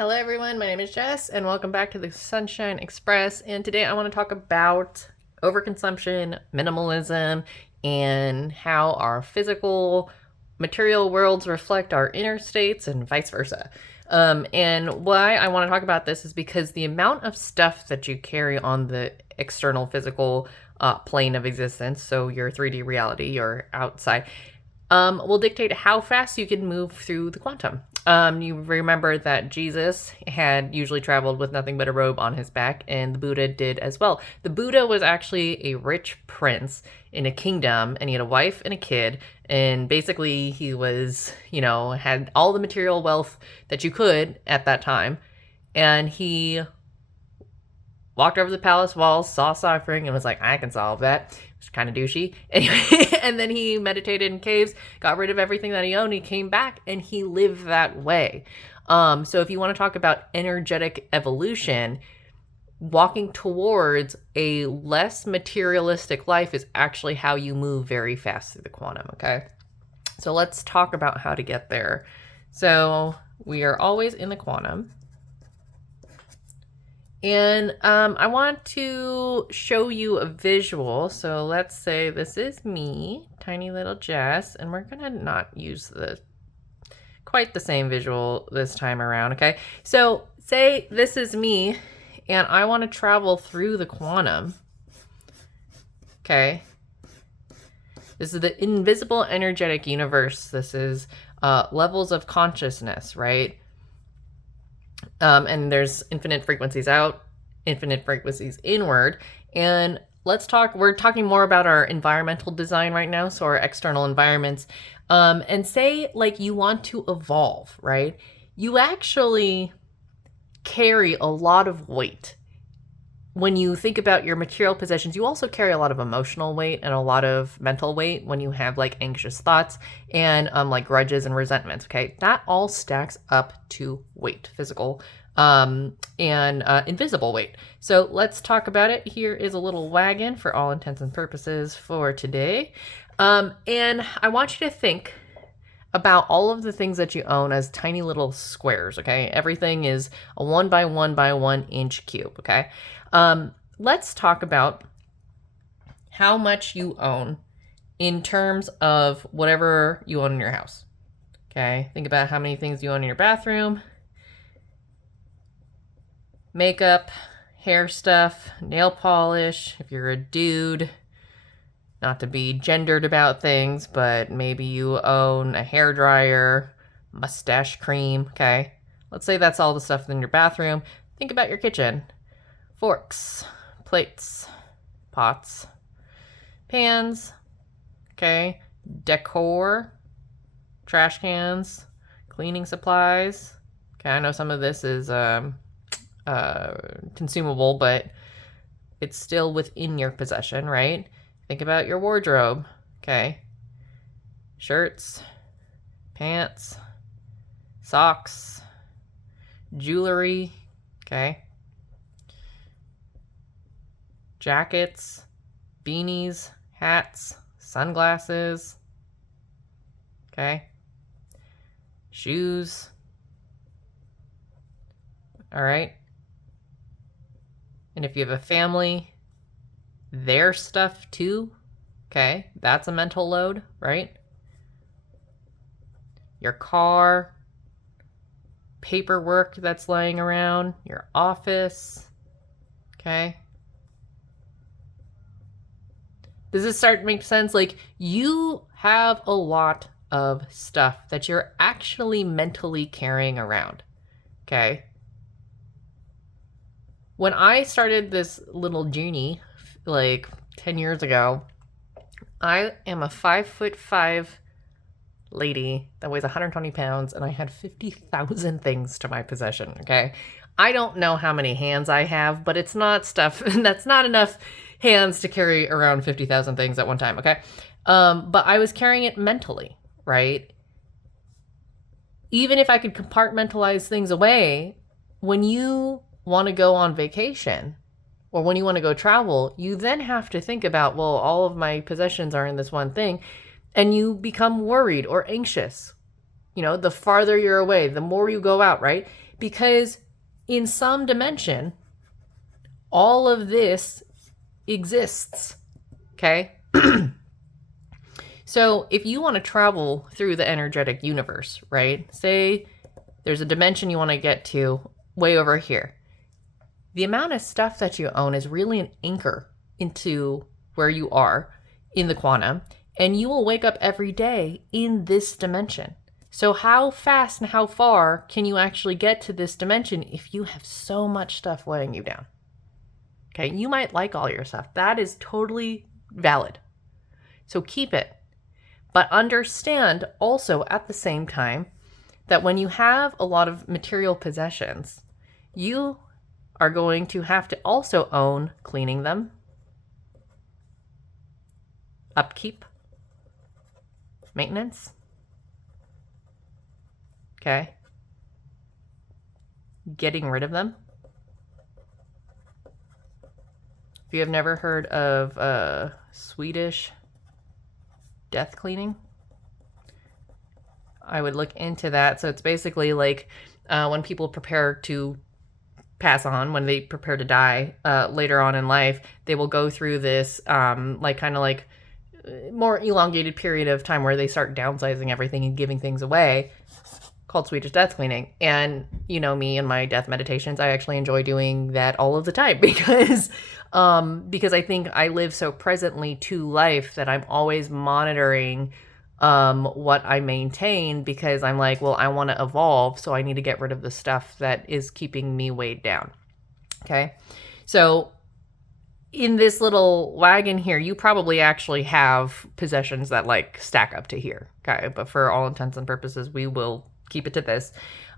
Hello everyone, my name is Jess and welcome back to the Sunshine Express. And today I want to talk about overconsumption, minimalism, and how our physical material worlds reflect our inner states and vice versa. And why I want to talk about this is because the amount of stuff that you carry on the external physical plane of existence, so your 3D reality, your outside, will dictate how fast you can move through the quantum. You remember that Jesus had usually traveled with nothing but a robe on his back, and the Buddha did as well. The Buddha was actually a rich prince in a kingdom, and he had a wife and a kid, and basically he was, had all the material wealth that you could at that time, and he walked over the palace walls, saw suffering, and was like, I can solve that. It's kind of douchey. Anyway, and then he meditated in caves, got rid of everything that he owned. He came back and he lived that way. So if you want to talk about energetic evolution, walking towards a less materialistic life is actually how you move very fast through the quantum, okay? So let's talk about how to get there. So we are always in the quantum. And I want to show you a visual. So let's say this is me, tiny little Jess, and we're going to not use quite the same visual this time around, okay? So say this is me, and I want to travel through the quantum, okay? This is the invisible energetic universe. This is levels of consciousness, right? And there's infinite frequencies out, infinite frequencies inward. And we're talking more about our environmental design right now, so our external environments. And say like you want to evolve, right? You actually carry a lot of weight. When you think about your material possessions, you also carry a lot of emotional weight and a lot of mental weight when you have like anxious thoughts and like grudges and resentments, okay? That all stacks up to weight, physical and invisible weight. So let's talk about it. Here is a little wagon for all intents and purposes for today. And I want you to think about all of the things that you own as tiny little squares, okay? Everything is a 1 by 1 by 1 inch cube, okay? Let's talk about how much you own in terms of whatever you own in your house, okay? Think about how many things you own in your bathroom. Makeup, hair stuff, nail polish, if you're a dude. Not to be gendered about things, but maybe you own a hairdryer, mustache cream, okay? Let's say that's all the stuff in your bathroom. Think about your kitchen. Forks, plates, pots, pans, okay? Decor, trash cans, cleaning supplies. Okay, I know some of this is consumable, but it's still within your possession, right? Think about your wardrobe, okay? Shirts, pants, socks, jewelry, okay? Jackets, beanies, hats, sunglasses, okay? Shoes, all right? And if you have a family, their stuff too, okay? That's a mental load, right? Your car, paperwork that's laying around, your office, okay? Does this start to make sense? Like, you have a lot of stuff that you're actually mentally carrying around, okay? When I started this little journey, like 10 years ago, I am a 5'5" lady that weighs 120 pounds, and I had 50,000 things to my possession, okay? I don't know how many hands I have, but it's not stuff, that's not enough hands to carry around 50,000 things at one time, okay? But I was carrying it mentally, right? Even if I could compartmentalize things away, when you want to go on vacation or when you want to go travel, you then have to think about, well, all of my possessions are in this one thing, and you become worried or anxious. You know, the farther you're away, the more you go out, right? Because in some dimension, all of this exists. Okay? So if you want to travel through the energetic universe, right? Say there's a dimension you want to get to way over here. The amount of stuff that you own is really an anchor into where you are in the quantum, and you will wake up every day in this dimension. So how fast and how far can you actually get to this dimension if you have so much stuff weighing you down? Okay, you might like all your stuff. That is totally valid. So keep it. But understand also at the same time that when you have a lot of material possessions, you are going to have to also own cleaning them, upkeep, maintenance. Okay. Getting rid of them. If you have never heard of Swedish death cleaning, I would look into that. So it's basically like when people prepare to pass on, when they prepare to die later on in life, they will go through this like more elongated period of time where they start downsizing everything and giving things away, called Swedish death cleaning. And you know me and my death meditations, I actually enjoy doing that all of the time because I think I live so presently to life that I'm always monitoring what I maintain, because I'm like, well, I want to evolve, so I need to get rid of the stuff that is keeping me weighed down. Okay. So in this little wagon here, you probably actually have possessions that like stack up to here. Okay. But for all intents and purposes, we will keep it to this.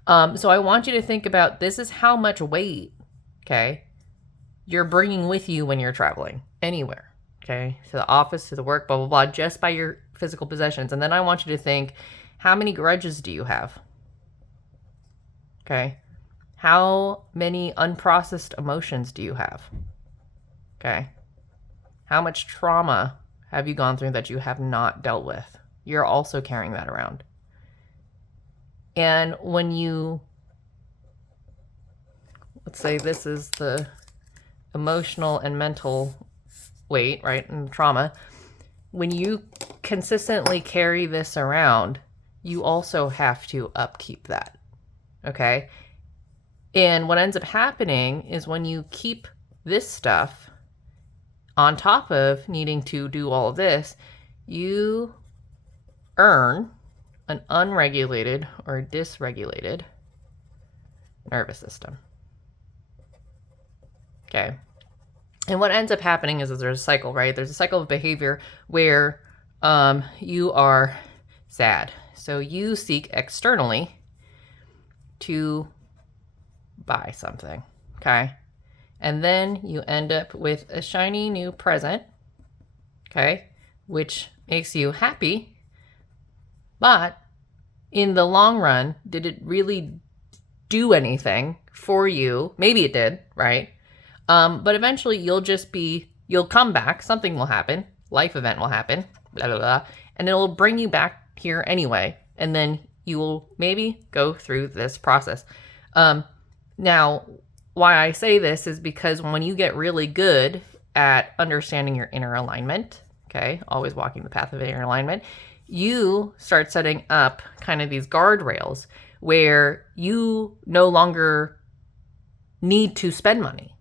So I want you to think about, this is how much weight, okay, you're bringing with you when you're traveling anywhere. Okay. To the office, to the work, blah, blah, blah, just by your physical possessions. And then I want you to think, how many grudges do you have? Okay. How many unprocessed emotions do you have? Okay. How much trauma have you gone through that you have not dealt with? You're also carrying that around. And when you, let's say this is the emotional and mental weight, right, and trauma, when you consistently carry this around, you also have to upkeep that, okay? And what ends up happening is when you keep this stuff on top of needing to do all of this, you earn an unregulated or dysregulated nervous system. Okay. And what ends up happening is there's a cycle, right? There's a cycle of behavior where you are sad. So you seek externally to buy something, okay? And then you end up with a shiny new present, okay, which makes you happy. But in the long run, did it really do anything for you? Maybe it did, right? But eventually you'll come back, something will happen, life event will happen, blah, blah, blah, and it'll bring you back here anyway. And then you will maybe go through this process. Now, why I say this is because when you get really good at understanding your inner alignment, okay, always walking the path of inner alignment, you start setting up kind of these guardrails where you no longer need to spend money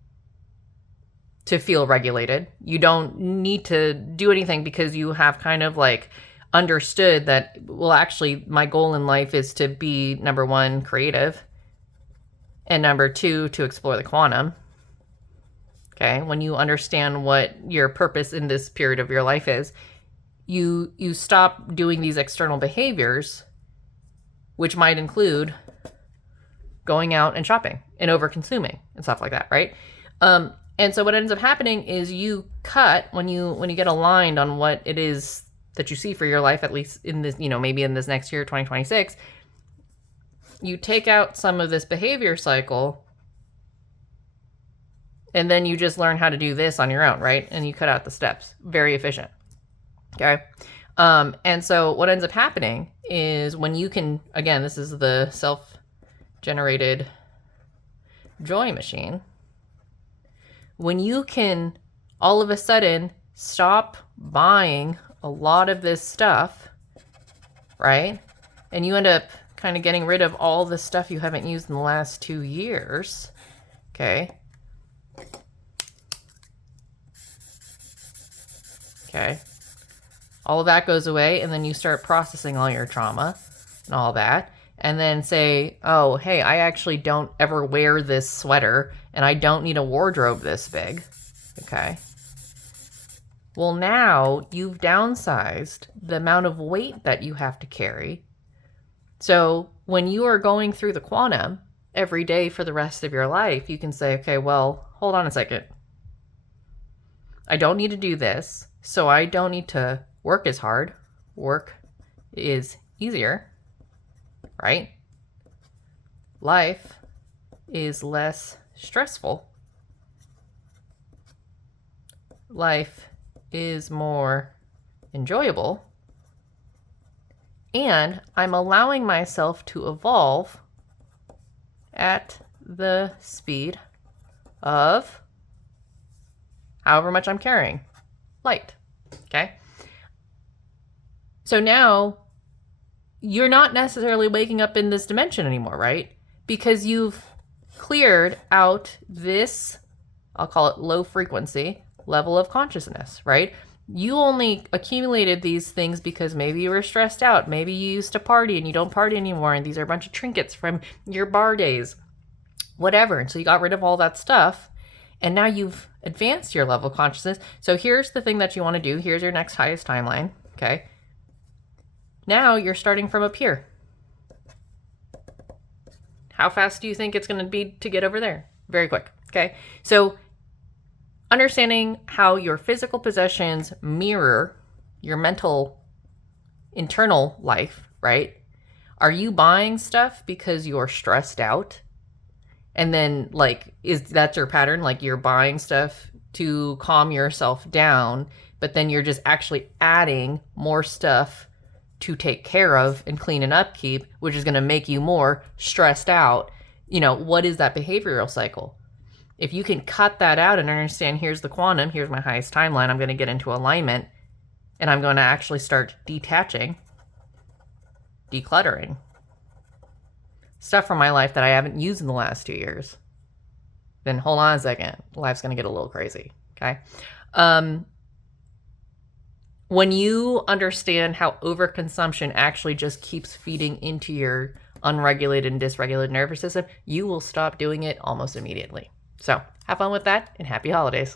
to feel regulated. You don't need to do anything because you have kind of like understood that, well, actually my goal in life is to be, number one, creative, and number two, to explore the quantum. Okay. When you understand what your purpose in this period of your life is, you stop doing these external behaviors, which might include going out and shopping and over consuming and stuff like that. Right. And so what ends up happening is you cut when you get aligned on what it is that you see for your life, at least in this, maybe in this next year, 2026, you take out some of this behavior cycle, and then you just learn how to do this on your own, right? And you cut out the steps. Very efficient. Okay. And so what ends up happening is when you can, again, this is the self-generated joy machine, when you can all of a sudden stop buying a lot of this stuff, right? And you end up kind of getting rid of all the stuff you haven't used in the last 2 years, okay? Okay. All of that goes away, and then you start processing all your trauma and all that. And then say, oh, hey, I actually don't ever wear this sweater, and I don't need a wardrobe this big. Okay. Well, now you've downsized the amount of weight that you have to carry. So when you are going through the quantum every day for the rest of your life, you can say, okay, well, hold on a second. I don't need to do this, so I don't need to work as hard. Work is easier, right? Life is less stressful. Life is more enjoyable. And I'm allowing myself to evolve at the speed of however much I'm carrying. Light. Okay? So now you're not necessarily waking up in this dimension anymore, right? Because you've cleared out this, I'll call it low frequency level of consciousness, right? You only accumulated these things because maybe you were stressed out. Maybe you used to party and you don't party anymore. And these are a bunch of trinkets from your bar days, whatever. And so you got rid of all that stuff. And now you've advanced your level of consciousness. So here's the thing that you want to do. Here's your next highest timeline. Okay. Now you're starting from up here. How fast do you think it's going to be to get over there? Very quick. Okay. So understanding how your physical possessions mirror your mental, internal life, right? Are you buying stuff because you're stressed out? And then, like, is that your pattern? Like, you're buying stuff to calm yourself down, but then you're just actually adding more stuff to take care of and clean and upkeep, which is going to make you more stressed out. You know, what is that behavioral cycle? If you can cut that out and understand, here's the quantum, here's my highest timeline, I'm going to get into alignment, and I'm going to actually start detaching, decluttering stuff from my life that I haven't used in the last 2 years, then hold on a second, life's going to get a little crazy, okay? When you understand how overconsumption actually just keeps feeding into your unregulated and dysregulated nervous system, you will stop doing it almost immediately. So have fun with that and happy holidays.